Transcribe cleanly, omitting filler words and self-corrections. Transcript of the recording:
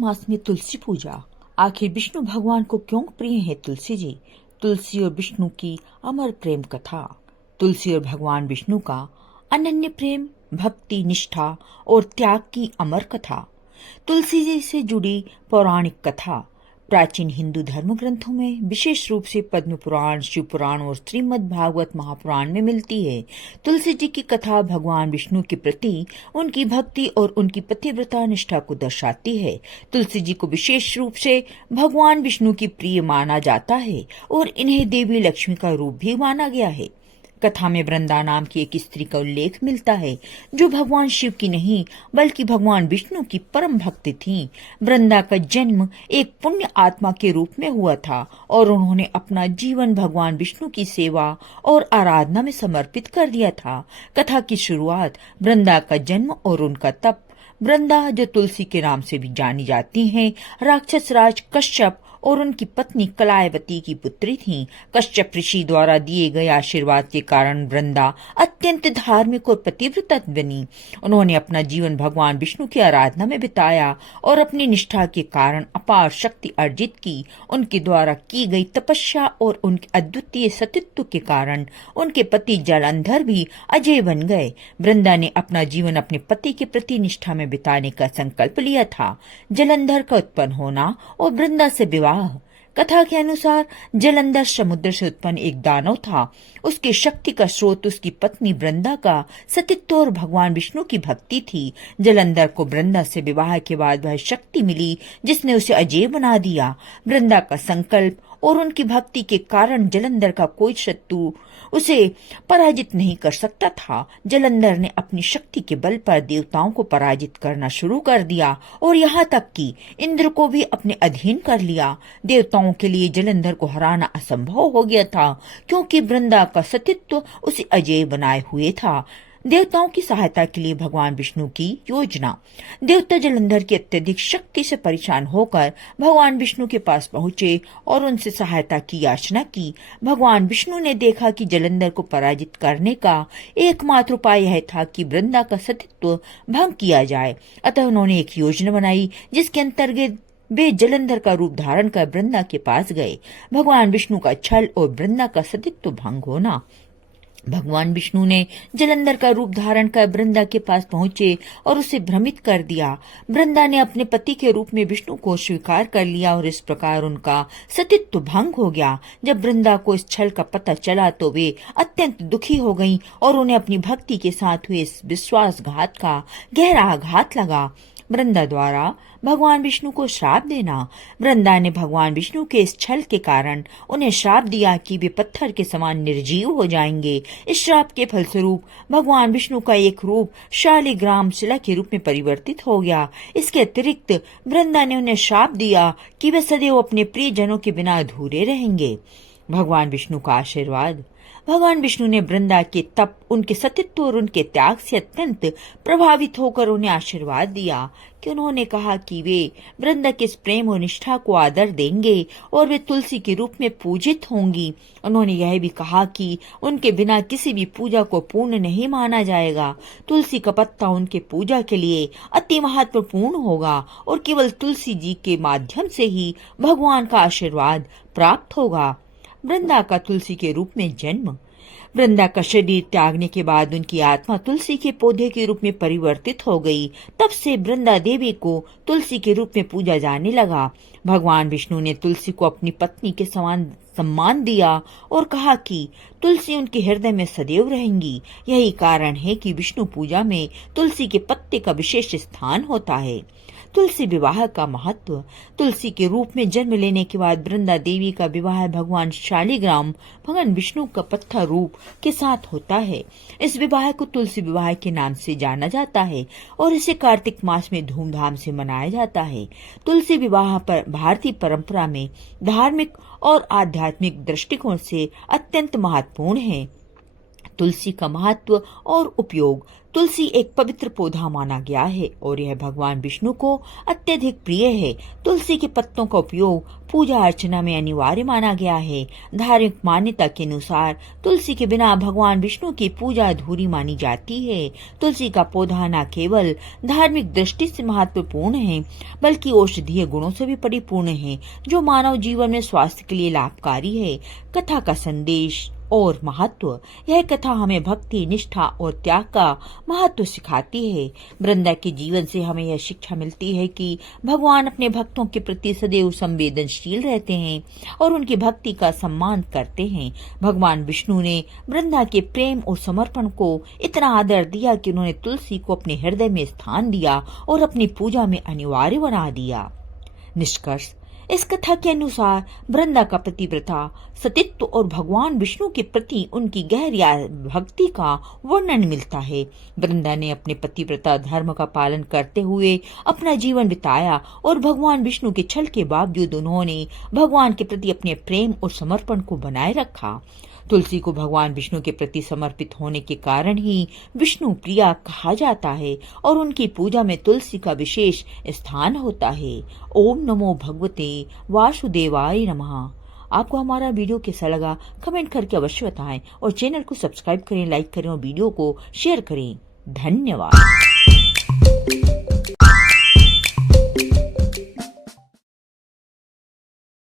मास में तुलसी पूजा। आखिर विष्णु भगवान को क्यों प्रिय है तुलसी जी? तुलसी और विष्णु की अमर प्रेम कथा। तुलसी और भगवान विष्णु का अनन्य प्रेम, भक्ति, निष्ठा और त्याग की अमर कथा। तुलसी जी से जुड़ी पौराणिक कथा प्राचीन हिंदू धर्म ग्रंथों में, विशेष रूप से पद्म पुराण, शिव पुराण और श्रीमद् भागवत महापुराण में मिलती है। तुलसी जी की कथा भगवान विष्णु के प्रति उनकी भक्ति और उनकी पतिव्रता निष्ठा को दर्शाती है। तुलसी जी को विशेष रूप से भगवान विष्णु की प्रिय माना जाता है और इन्हें देवी लक्ष्मी का रूप भी माना गया है। कथा में वृंदा नाम की एक स्त्री का उल्लेख मिलता है जो भगवान शिव की नहीं बल्कि भगवान विष्णु की परम भक्त थीं। वृंदा का जन्म एक पुण्य आत्मा के रूप में हुआ था और उन्होंने अपना जीवन भगवान विष्णु की सेवा और आराधना में समर्पित कर दिया था। कथा की शुरुआत वृंदा का जन्म और उनका तप। वृंदा, जो तुलसी के नाम से भी जानी जाती हैं, राक्षस राज कश्यप और उनकी पत्नी कलायवती की पुत्री थीं। कश्यप ऋषि द्वारा दिए गए आशीर्वाद के कारण वृंदा अत्यंत धार्मिक और पतिव्रता बनी। उन्होंने अपना जीवन भगवान विष्णु की आराधना में बिताया और अपनी निष्ठा के कारण अपार शक्ति अर्जित की। उनके द्वारा की गई तपस्या और उनके अद्वितीय सतीत्व के कारण उनके पति जलंधर भी अजय बन गए। वृंदा ने अपना जीवन अपने पति के प्रति निष्ठा में बिताने का संकल्प लिया था। जलंधर का उत्पन्न होना और वृंदा से विवाह। कथा के अनुसार जलंधर समुद्र से उत्पन्न एक दानव था। उसकी शक्ति का स्रोत उसकी पत्नी वृंदा का सतीत्व और भगवान विष्णु की भक्ति थी। जलंधर को वृंदा से विवाह के बाद वह शक्ति मिली जिसने उसे अजेय बना दिया। वृंदा का संकल्प और उनकी भक्ति के कारण जलंधर का कोई शत्रु उसे पराजित नहीं कर सकता था। जलंधर ने अपनी शक्ति के बल पर देवताओं को पराजित करना शुरू कर दिया और यहाँ तक कि इंद्र को भी अपने अधीन कर लिया। देवताओं के लिए जलंधर को हराना असंभव हो गया था क्योंकि वृंदा का सतीत्व उसे अजेय बनाए हुए था। देवताओं की सहायता के लिए भगवान विष्णु की योजना। देवता जलंधर की अत्यधिक शक्ति से परेशान होकर भगवान विष्णु के पास पहुंचे और उनसे सहायता की याचना की। भगवान विष्णु ने देखा कि जलंधर को पराजित करने का एकमात्र उपाय यह था कि वृंदा का सतीत्व भंग किया जाए। अतः उन्होंने एक योजना बनाई जिसके अंतर्गत वे जलंधर का रूप धारण कर वृंदा के पास गए। भगवान विष्णु का छल और वृंदा का सतीत्व भंग होना। भगवान विष्णु ने जलंधर का रूप धारण कर वृंदा के पास पहुंचे और उसे भ्रमित कर दिया। वृंदा ने अपने पति के रूप में विष्णु को स्वीकार कर लिया और इस प्रकार उनका सतीत्व भंग हो गया। जब वृंदा को इस छल का पता चला तो वे अत्यंत दुखी हो गईं और उन्हें अपनी भक्ति के साथ हुए इस विश्वासघात का गहरा आघात लगा। वृंदा द्वारा भगवान विष्णु को श्राप देना। वृंदा ने भगवान विष्णु के इस छल के कारण उन्हें श्राप दिया कि वे पत्थर के समान निर्जीव हो जाएंगे। इस श्राप के फलस्वरूप भगवान विष्णु का एक रूप शालिग्राम शिला के रूप में परिवर्तित हो गया। इसके अतिरिक्त वृंदा ने उन्हें श्राप दिया कि वे सदैव अपने प्रियजनों के बिना अधूरे रहेंगे। भगवान विष्णु का आशीर्वाद। भगवान विष्णु ने वृंदा के तप, उनके सतीत्व और उनके त्याग से अत्यंत प्रभावित होकर उन्हें आशीर्वाद दिया कि उन्होंने कहा कि वे वृंदा के इस प्रेम और निष्ठा को आदर देंगे और वे तुलसी के रूप में पूजित होंगी। उन्होंने यह भी कहा कि उनके बिना किसी भी पूजा को पूर्ण नहीं माना जाएगा। तुलसी का पत्ता उनके पूजा के लिए अति महत्वपूर्ण होगा और केवल तुलसी जी के माध्यम से ही भगवान का आशीर्वाद प्राप्त होगा। वृंदा का तुलसी के रूप में जन्म। वृंदा का शरीर त्यागने के बाद उनकी आत्मा तुलसी के पौधे के रूप में परिवर्तित हो गई। तब से वृंदा देवी को तुलसी के रूप में पूजा जाने लगा। भगवान विष्णु ने तुलसी को अपनी पत्नी के समान सम्मान दिया और कहा कि तुलसी उनके हृदय में सदैव रहेंगी। यही कारण है कि विष्णु पूजा में तुलसी के पत्ते का विशेष स्थान होता है। तुलसी विवाह का महत्व। तुलसी के रूप में जन्म लेने के बाद वृंदा देवी का विवाह भगवान शालिग्राम, भगवान विष्णु का पत्थर रूप के साथ होता है। इस विवाह को तुलसी विवाह के नाम से जाना जाता है और इसे कार्तिक मास में धूमधाम से मनाया जाता है। तुलसी विवाह पर भारतीय परंपरा में धार्मिक और आध्यात्मिक दृष्टिकोण से अत्यंत महत्वपूर्ण है। तुलसी का महत्व और उपयोग। तुलसी एक पवित्र पौधा माना गया है और यह भगवान विष्णु को अत्यधिक प्रिय है। तुलसी के पत्तों का उपयोग पूजा अर्चना में अनिवार्य माना गया है। धार्मिक मान्यता के अनुसार तुलसी के बिना भगवान विष्णु की पूजा अधूरी मानी जाती है। तुलसी का पौधा न केवल धार्मिक दृष्टि से महत्वपूर्ण है, बल्कि औषधीय गुणों से भी परिपूर्ण है, जो मानव जीवन में स्वास्थ्य के लिए लाभकारी है। कथा का संदेश और महत्व। यह कथा हमें भक्ति, निष्ठा और त्याग का महत्व सिखाती है। वृंदा के जीवन से हमें यह शिक्षा मिलती है कि भगवान अपने भक्तों के प्रति सदैव संवेदनशील रहते हैं और उनकी भक्ति का सम्मान करते हैं। भगवान विष्णु ने वृंदा के प्रेम और समर्पण को इतना आदर दिया कि उन्होंने तुलसी को अपने हृदय में स्थान दिया और अपनी पूजा में अनिवार्य बना दिया। निष्कर्ष। इस कथा के अनुसार वृंदा का पतिव्रता सतीत्व और भगवान विष्णु के प्रति उनकी गहरी भक्ति का वर्णन मिलता है। वृंदा ने अपने पतिव्रता धर्म का पालन करते हुए अपना जीवन बिताया और भगवान विष्णु के छल के बावजूद उन्होंने भगवान के प्रति अपने प्रेम और समर्पण को बनाए रखा। तुलसी को भगवान विष्णु के प्रति समर्पित होने के कारण ही विष्णु प्रिया कहा जाता है और उनकी पूजा में तुलसी का विशेष स्थान होता है। ओम नमो भगवते वासुदेवाय नमः। आपको हमारा वीडियो कैसा लगा कमेंट करके अवश्य बताएं और चैनल को सब्सक्राइब करें, लाइक करें और वीडियो को शेयर करें। धन्यवाद।